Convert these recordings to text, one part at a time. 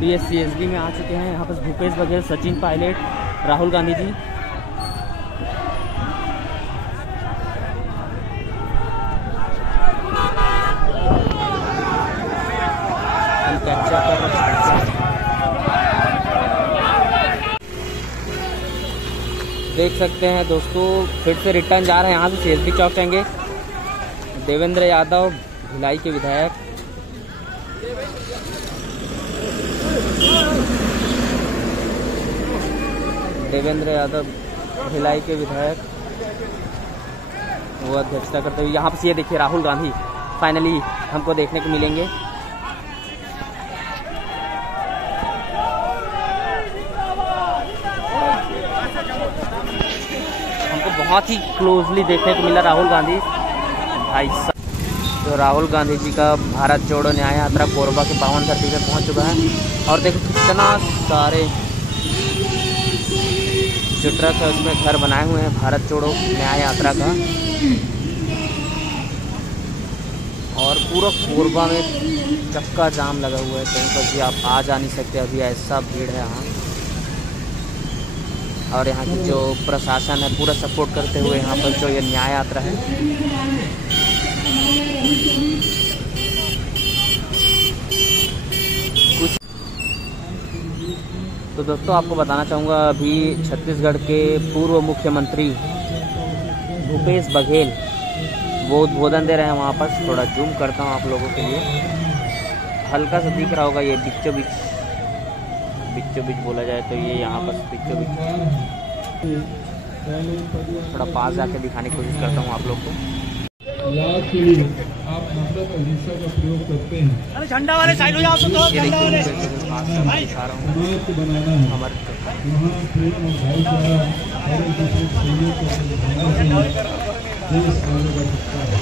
अभी CSB में आ चुके हैं। यहाँ पर भूपेश बघेल, सचिन पायलट, राहुल गांधी जी। कैप्चर कर रहे हैं। देख सकते हैं दोस्तों, फिर से रिटर्न जा रहे हैं। यहाँ से CSB चौक जाएंगे। देवेंद्र यादव, भिलाई के विधायक। देवेंद्र यादव भिलाई के विधायक वो अध्यक्षता करते हुए। यहाँ पर ये देखिए राहुल गांधी फाइनली हमको देखने को मिलेंगे। हमको बहुत ही क्लोजली देखने को मिला राहुल गांधी भाई साहब। तो राहुल गांधी जी का भारत जोड़ो न्याय यात्रा कोरबा के पावन धरती पर पहुंच चुका है। और देखो कितना सारे जो ट्रक है उसमें घर बनाए हुए हैं भारत जोड़ो न्याय यात्रा का। और पूरा कोरबा में चक्का जाम लगा हुआ है, कहीं पर भी आप आ जा नहीं सकते, अभी ऐसा भीड़ है यहाँ। और यहाँ की जो प्रशासन है पूरा सपोर्ट करते हुए यहाँ पर जो ये न्याय यात्रा है। कुछ तो दोस्तों आपको बताना चाहूँगा, अभी छत्तीसगढ़ के पूर्व मुख्यमंत्री भूपेश बघेल वो उद्बोधन दे रहे हैं वहाँ पर। थोड़ा जूम करता हूँ आप लोगों के लिए, हल्का सा दिख रहा होगा। ये बीचों बीच बोला जाए तो ये यहाँ पर बीचों बीच। थोड़ा पास जाके दिखाने की कोशिश करता हूँ आप लोग को। याद के लिए आप नफरत और हिंसा का प्रयोग करते हैं। अरे झंडा वाले साइड हो जाओ तो झंडा वाले समाज को बनाना है, वहाँ प्रेम और भाईचारा और एक दूसरे के सहयोग को समझाने से देश आगे बढ़ सकता है।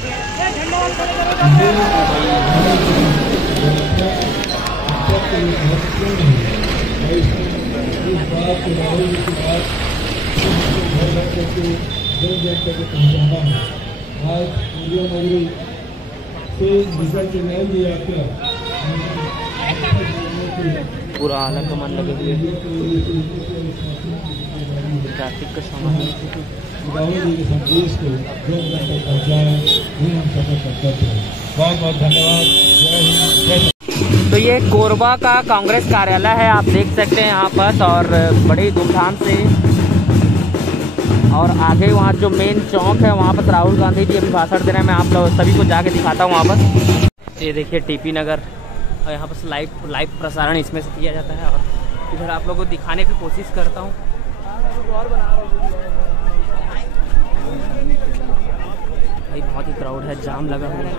इस बात को राहुल जी की बात घर घर करके जन जन करके पहुँचाना है। आज इंडिया नगरी से निकल के नहीं दिया क्या पूरा आलम कमान लगे हुए ट्रैफिक का सामान राहुल जी के संदेश को जन जन तक पहुँचाए, ये हम सबका कर्तव्य है। बहुत बहुत धन्यवाद। जय हिंद। तो ये कोरबा का कांग्रेस कार्यालय है, आप देख सकते हैं यहाँ पर। और बड़ी धूमधाम से, और आगे वहाँ जो मेन चौक है वहाँ पर राहुल गांधी जी अभी भाषण दे रहे हैं। मैं आप लोग सभी को जाके दिखाता हूँ वहाँ पर। ये देखिए TP नगर, और यहाँ पर लाइव प्रसारण इसमें से किया जाता है। और इधर आप लोगों को दिखाने की कोशिश करता हूँ। भाई बहुत ही क्राउड है, जाम लगा हुआ है।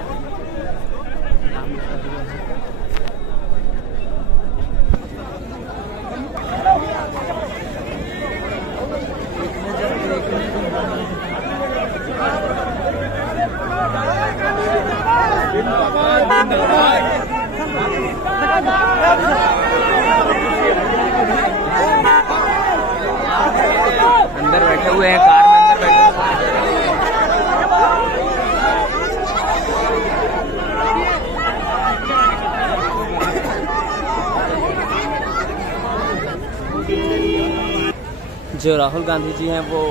अंदर बैठे हुए हैं, कार में अंदर बैठे हुए हैं। जो राहुल गांधी जी हैं वो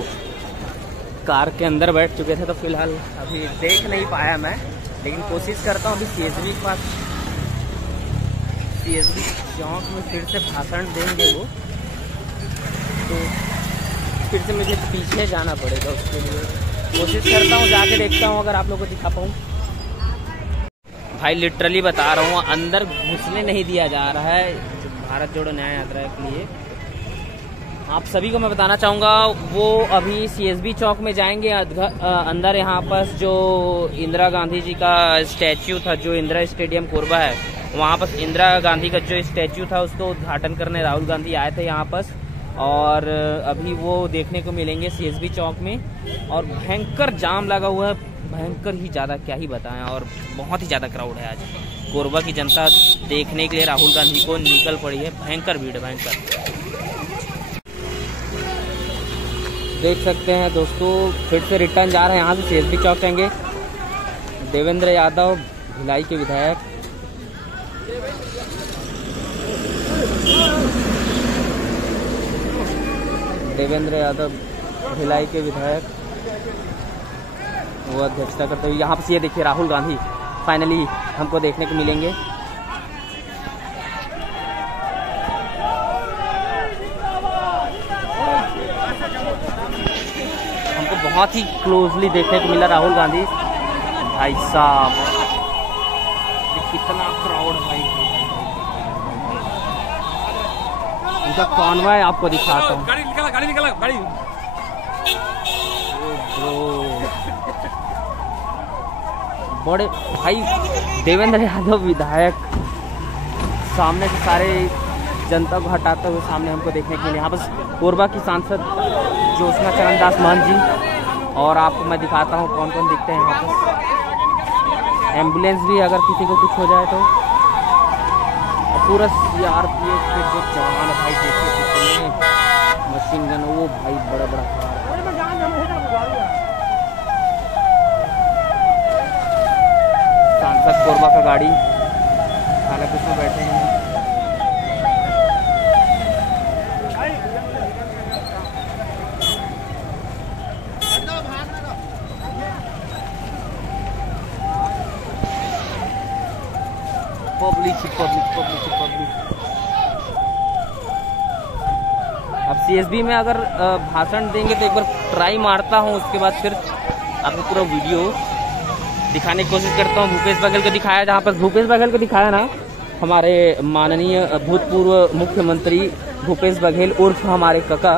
कार के अंदर बैठ चुके थे, तो फिलहाल अभी देख नहीं पाया मैं, लेकिन कोशिश करता हूँ अभी CSB के पास, CSB चौक में फिर से भाषण देंगे वो, तो फिर से मुझे पीछे जाना पड़ेगा। उसके लिए कोशिश करता हूँ, जाके देखता हूँ अगर आप लोगों को दिखा पाऊँ। भाई लिटरली बता रहा हूँ, अंदर घुसने नहीं दिया जा रहा है भारत जोड़ो न्याय यात्रा के लिए। आप सभी को मैं बताना चाहूँगा, वो अभी CSB चौक में जाएंगे। अंदर यहाँ पर जो इंदिरा गांधी जी का स्टैच्यू था, जो इंदिरा स्टेडियम कोरबा है, वहाँ पर इंदिरा गांधी का जो स्टैच्यू था उसको उद्घाटन करने राहुल गांधी आए थे यहाँ पर। और अभी वो देखने को मिलेंगे CSB चौक में। और भयंकर जाम लगा हुआ है, भयंकर ही ज़्यादा, क्या ही बताएं। और बहुत ही ज़्यादा क्राउड है आज। कोरबा की जनता देखने के लिए राहुल गांधी को निकल पड़ी है, भयंकर भीड़, भयंकर। देख सकते हैं दोस्तों, फिर से रिटर्न जा रहे हैं। यहाँ से CSB चौक जाएंगे। देवेंद्र यादव भिलाई के विधायक। देवेंद्र यादव भिलाई के विधायक वो अध्यक्षता करते हुए। यहाँ पर ये देखिए राहुल गांधी फाइनली हमको देखने को मिलेंगे। हमको बहुत ही क्लोजली देखने को मिला राहुल गांधी। भाई साहब कितना क्राउड भाई, उनका कॉन्वॉय आपको दिखाता हूँ। गाड़ी निकला गाड़ी। बड़े भाई देवेंद्र यादव विधायक सामने से सारे जनता को हटाते हुए सामने हमको देखने के लिए। यहाँ पर कोरबा की सांसद ज्योत्सना चरणदास महंत जी, और आपको मैं दिखाता हूँ कौन कौन दिखते हैं यहाँ पर। एम्बुलेंस भी अगर किसी को कुछ हो जाए तो, पूरा CRPF के जो जवान भाई देखिए कितने मशीन गन, वो भाई बड़ा बड़ा सांसद कोरबा का गाड़ी, हालांकि उसमें बैठे हैं। पब्लिक अब CSB में अगर भाषण देंगे तो एक बार ट्राई मारता हूँ, उसके बाद फिर आपको पूरा वीडियो दिखाने की कोशिश करता हूँ। भूपेश बघेल को दिखाया, जहाँ पर भूपेश बघेल को दिखाया ना, हमारे माननीय भूतपूर्व मुख्यमंत्री भूपेश बघेल उर्फ हमारे काका,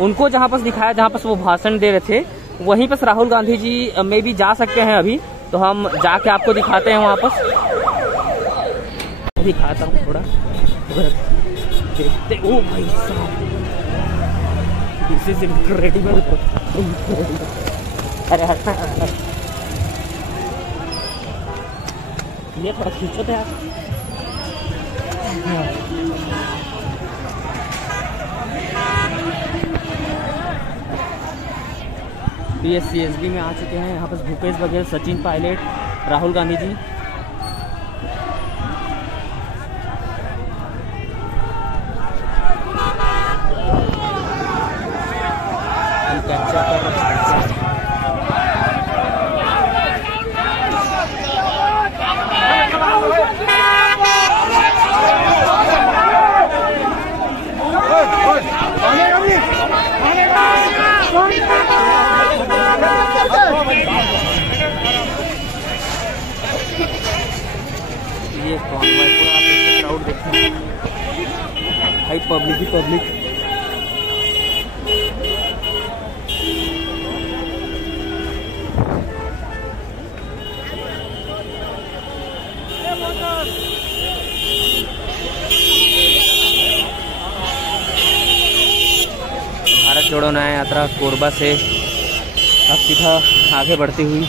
उनको जहाँ पर दिखाया, जहाँ पर वो भाषण दे रहे थे, वहीं पर राहुल गांधी जी में भी जा सकते हैं अभी, तो हम जाके आपको दिखाते हैं। वहाँ पर दिखाता हूँ थोड़ा, देखते। ओ भाई साहब, दिस इज इनक्रेडिबल। अरे ये थोड़ा खींचो तो यार। CSB में आ चुके हैं। यहाँ पर भूपेश बघेल, सचिन पायलट, राहुल गांधी जी। ये कॉन्वॉय पूरा आप देखिए, क्राउड देखिए भाई, पब्लिक ही पब्लिक। भारत जोड़ो न्याय यात्रा कोरबा से अब सीधा आगे बढ़ती हुई